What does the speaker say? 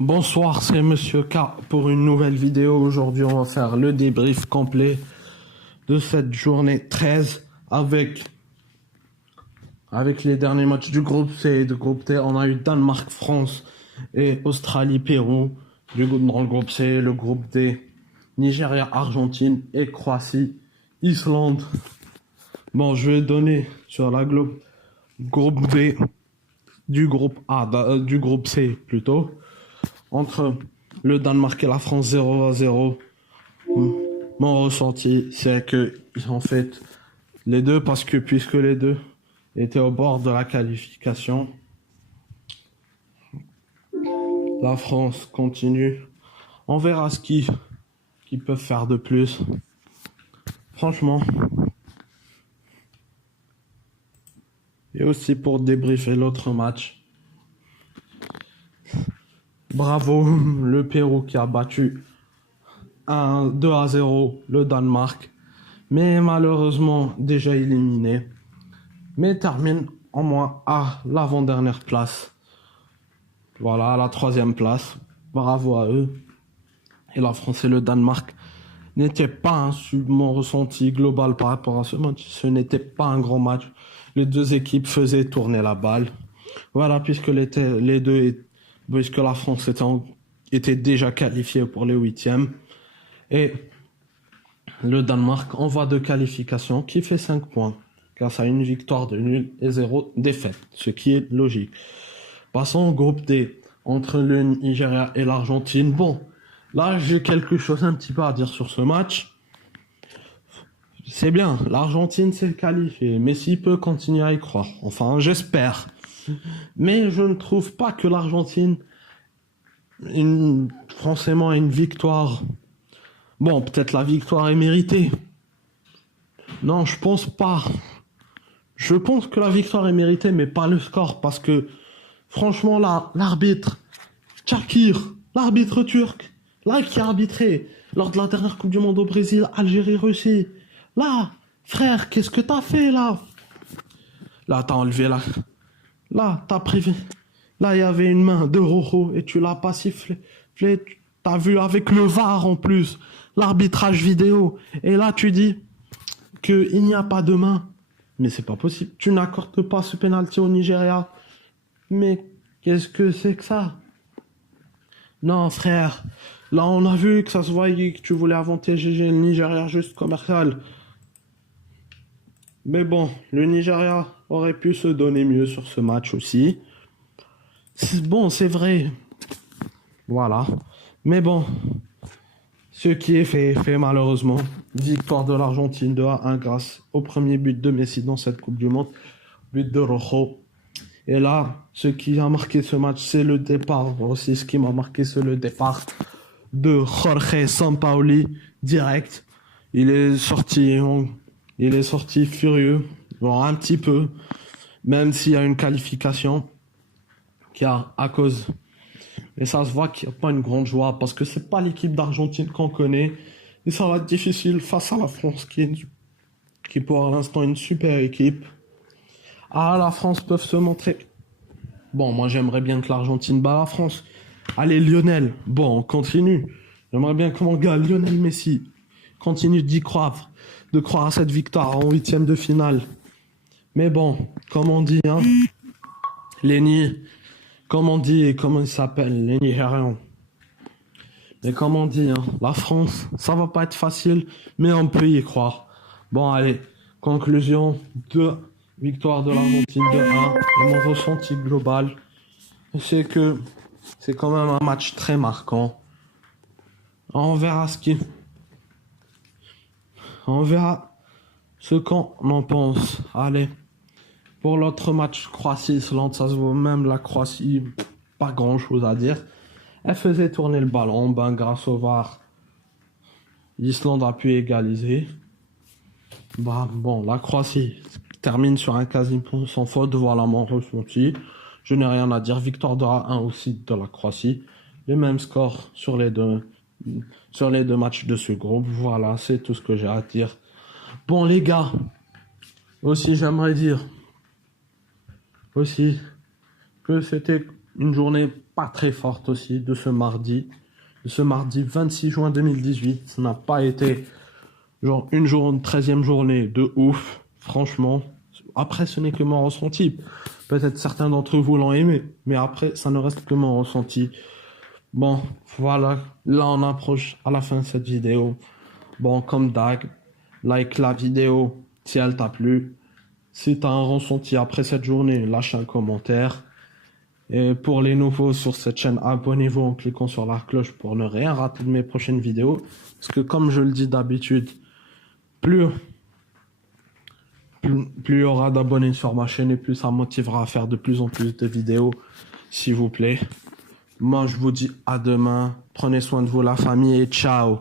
Bonsoir, c'est Monsieur K pour une nouvelle vidéo. Aujourd'hui, on va faire le débrief complet de cette journée 13 avec les derniers matchs du groupe C et du groupe T. On a eu Danemark, France et Australie, Pérou. Dans le groupe C, le groupe D, Nigeria, Argentine et Croatie, Islande. Bon, je vais donner sur la groupe B du groupe A, du groupe C plutôt. Entre le Danemark et la France 0-0, mon ressenti, c'est que ils ont fait les deux puisque les deux étaient au bord de la qualification. La France continue. On verra ce qu'ils peuvent faire de plus. Franchement. Et aussi pour débriefer l'autre match. Bravo, le Pérou qui a battu 2-0 le Danemark, mais malheureusement déjà éliminé, mais termine en moins à l'avant-dernière place. Voilà, à la 3e place. Bravo à eux. Et la France et le Danemark n'étaient pas mon ressenti global par rapport à ce match. Ce n'était pas un grand match. Les deux équipes faisaient tourner la balle. Voilà, puisque la France était déjà qualifiée pour les 8e. Et le Danemark en voie de qualification qui fait 5 points. Grâce à une victoire de nul et 0 défaite. Ce qui est logique. Passons au groupe D. Entre le Nigeria et l'Argentine. Bon, là j'ai quelque chose un petit peu à dire sur ce match. C'est bien, l'Argentine s'est qualifiée. Messi peut continuer à y croire. Enfin, j'espère. Mais je ne trouve pas que l'Argentine forcément une victoire. Bon, peut-être la victoire est méritée. Non, je pense pas. Je pense que la victoire est méritée, mais pas le score, parce que franchement, l'arbitre Çakır, l'arbitre turc, là qui a arbitré lors de la dernière Coupe du Monde au Brésil, Algérie-Russie. Là, frère, qu'est-ce que t'as fait là? Là, t'as enlevé là. Là, t'as privé. Là, il y avait une main de Rojo et tu l'as pas sifflé. T'as vu avec le VAR en plus, l'arbitrage vidéo. Et là, tu dis qu'il n'y a pas de main. Mais c'est pas possible. Tu n'accordes pas ce penalty au Nigeria. Mais qu'est-ce que c'est que ça? Non, frère. Là, on a vu que ça se voyait que tu voulais avantager le Nigeria juste commercial. Mais bon, le Nigeria aurait pu se donner mieux sur ce match aussi. Bon, c'est vrai. Voilà. Mais bon, ce qui est fait malheureusement. Victoire de l'Argentine 2-1 grâce au premier but de Messi dans cette Coupe du Monde. But de Rojo. Et là, ce qui a marqué ce match, c'est le départ. Aussi, ce qui m'a marqué, c'est le départ de Jorge Sampaoli direct. Il est sorti furieux. Bon, un petit peu. Même s'il y a une qualification à cause. Et ça se voit qu'il n'y a pas une grande joie parce que c'est pas l'équipe d'Argentine qu'on connaît. Et ça va être difficile face à la France qui pour l'instant une super équipe. Ah, la France peut se montrer. Bon, moi j'aimerais bien que l'Argentine bat la France. Allez Lionel, bon, on continue. J'aimerais bien que mon gars Lionel Messi continue d'y croire, de croire à cette victoire en 8e de finale. Mais bon, comme on dit, hein, comment il s'appelle, les Nigérians. Mais comme on dit, hein, la France, ça va pas être facile, mais on peut y croire. Bon, allez, conclusion de victoire de l'Argentine 2-1. Et mon ressenti global, c'est que c'est quand même un match très marquant. On verra ce qu'on en pense. Allez. Pour l'autre match Croatie-Islande, ça se voit même la Croatie, pas grand chose à dire. Elle faisait tourner le ballon, grâce au VAR, l'Islande a pu égaliser. Bon, la Croatie termine sur un quasi sans faute, voilà mon ressenti. Je n'ai rien à dire, victoire de 1 aussi de la Croatie. Les mêmes scores sur les deux matchs de ce groupe. Voilà, c'est tout ce que j'ai à dire. Bon les gars, aussi j'aimerais dire que c'était une journée pas très forte aussi de ce mardi. De ce mardi 26 juin 2018. Ça n'a pas été genre une journée, 13e journée de ouf, franchement. Après, ce n'est que mon ressenti. Peut-être certains d'entre vous l'ont aimé, mais après, ça ne reste que mon ressenti. Bon, voilà. Là, on approche à la fin de cette vidéo. Bon, comme d'hab, like la vidéo si elle t'a plu. Si tu as un ressenti après cette journée, lâche un commentaire. Et pour les nouveaux sur cette chaîne, abonnez-vous en cliquant sur la cloche pour ne rien rater de mes prochaines vidéos. Parce que comme je le dis d'habitude, plus il y aura d'abonnés sur ma chaîne et plus ça motivera à faire de plus en plus de vidéos, s'il vous plaît. Moi, je vous dis à demain. Prenez soin de vous, la famille, et ciao.